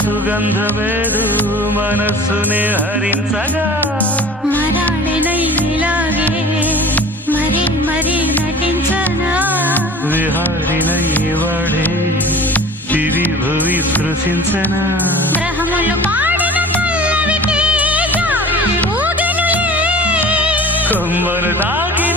సుగంధమేదు మనస్సునే హరించగా మరాళినైలాగే మరీ మరీ నటించనా విహారినై వాడే దివి భువి స్పృశించనా గ్రహములు పాడిన పల్లవికి జాబిలి ఊగెనులే కొమ్మరు తాకి